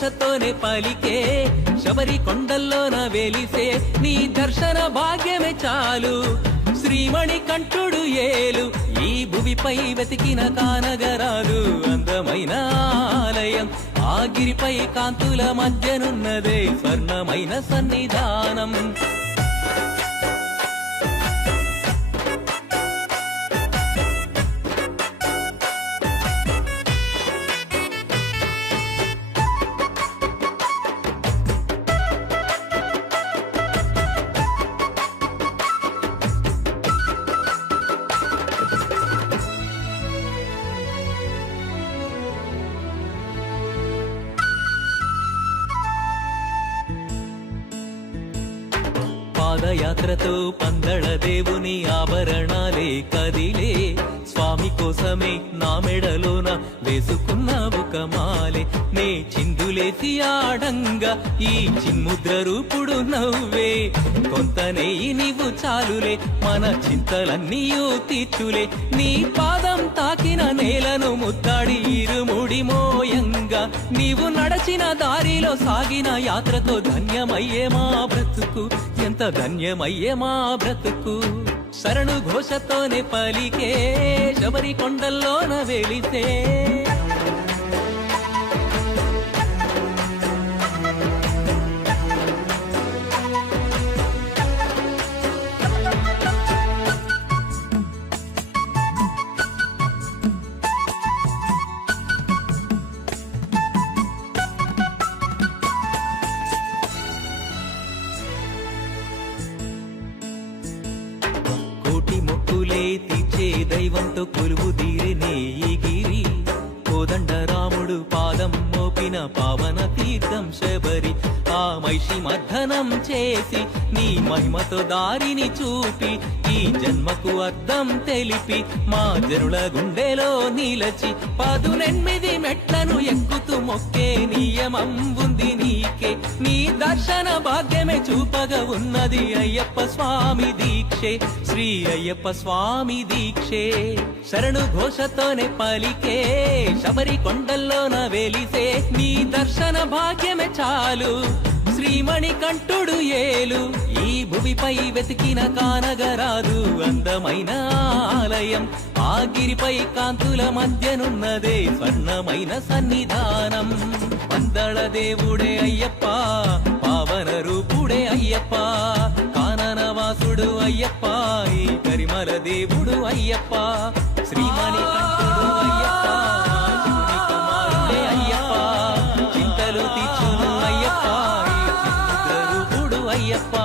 ఘోషతోనే పలికే శబరి కొండల్లోన వెలిసే నీ దర్శన భాగ్యమే చాలు. శ్రీమణి కంఠుడు ఏలు ఈ భువిపై వెతికిన కానగరాదు. అందమైన ఆలయం ఆగిరిపై కాంతుల మధ్యనున్నదే స్వర్ణమైన సన్నిధానం. పాదయాత్రతో పందళ దేవుని ఆభరణాలే కదిలే స్వామి కోసమే నా మెడలోన వేసుకున్న ఒక మాలే. నే చిందులేసి ఆడంగా ఈ చిన్ముద్ర రూపుడు నవ్వే. కొంత నెయ్యి నీవు చాలులే మన చింతలన్నీయూ తీర్చులే. నీ పాదం తాకిన నేలను ముద్దాడి ఇరుముడి మోయంగా నీవు నడచిన దారిలో సాగిన యాత్రతో ధన్యమయ్యే మా బ్రతుకు, ఎంత ధన్యమయ్యే మా బ్రతుకు. శరణు ఘోషతోనే పలికే శబరి కొండల్లోన వెలిసే. మొక్కులే తీర్చే దైవంతో కొలువు తీరినే ఈ గిరి. కోదండ రాముడు పాదం మోపిన పావన తీర్థం శబరి. ఆ మైషి మర్దనం చేసి నీ మహిమతో దారిని చూపి ఈ జన్మకు అర్థం తెలిపి మా జనుల గుండెలో నిలచి 18 మెట్లను ఎక్కుతూ మొక్కే నియమం ఉంది నీకే. నీ దర్శన భాగ్యమే చూపగా ఉన్నది అయ్యప్ప స్వామి దీక్షే, శ్రీ అయ్యప్ప స్వామి దీక్షే. శరణు ఘోషతోనే పలికే శబరి కొండల్లోన వెలిసే నీ దర్శన భాగ్యమే చాలు. శ్రీమణి కంఠుడు ఏలు ఈ భువిపై వెతికిన కానగరాదు. అందమైన ఆలయం ఆగిరిపై కాంతుల మధ్యనున్నదే స్వర్ణమైన సన్నిధానం. పందళ దేవుడే అయ్యప్ప, పావన రూపుడే అయ్యప్ప, కాననవాసుడు అయ్యప్ప, ఈ కరిమల దేవుడు అయ్యప్ప. శ్రీమణి కంఠుడు అయ్యప్ప, శివుని కుమారుడే అయ్యప్ప, చింతలు తీర్చును అయ్యప్ప, అయ్యప్ప.